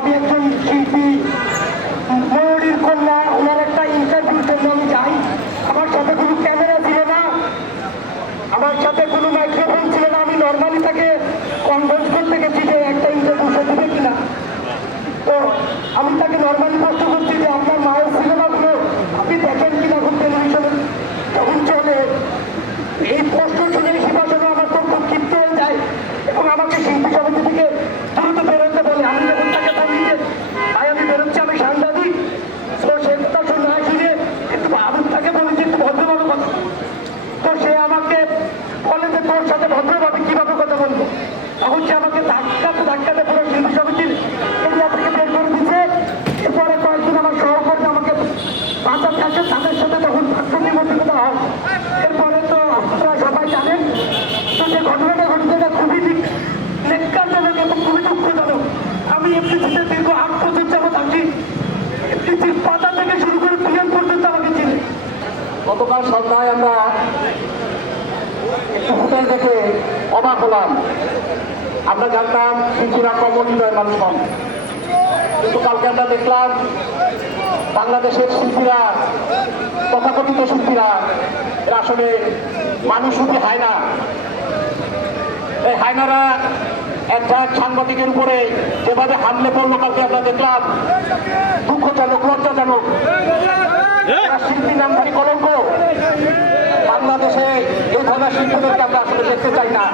আমি একজন শিল্পী ময়ূরীর কন্যা ওনার একটা ইন্টারভিউর জন্য আমি যাই। আমার সাথে কোনো ক্যামেরা ছিল না। আমার সাথে কোনো মাইক্রোফোন ছিল না। আমি নর্মালি তাকে কনভেন্স করতে গেছি যে একটা ইন্টারভিউ সে দেবে কিনা? তো আমি তাকে নর্মালি প্রশ্ন করছি যে, আপনার মায়ের সিনেমাগুলো আপনি দেখেন কিনা খুব টেলিভিশনে? তখন চলে। এই প্রশ্ন শুনে শিবাচন তখন সে আমাকে ধাক্কাতে ধাক্কাতে করে দিচ্ছে এরপরে কয়েকদিন আমার সহকর্মী আমাকে আসে তাদের সাথে তখন হয়। এরপরে তো সবাই জানেন তো যে ঘটনাটা ঘটেছে এটা খুবই লেখাজনক এবং খুবই দুঃখজনক। আমি এফটিসিতে দীর্ঘ আট বছর যাবত আছি। এফটিসির পাতা থেকে শুরু করে পিএন পর্যন্ত আমাকে চিনি। গতকাল সন্ধ্যায় আমরা একটু হোটেল দেখে অবাক হলাম। আমরা জানতাম শিশুরা কমনীয় মানুষ হন কিন্তু কালকে আমরা দেখলাম বাংলাদেশের শিল্পীরা, তথাকথিত শিল্পীরা, এরা আসলে মানুষ রূপে হায়না এই হায়নারা একটা সাংবাদিকের উপরে যেভাবে হামলে পড়ল কালকে আমরা দেখলাম, দুঃখজনক, লজ্জাজনক। শিল্পী নামধারী কলঙ্ক। বাংলাদেশে এই ধরনের শিল্পীদেরকে আমরা আসলে দেখতে চাই না।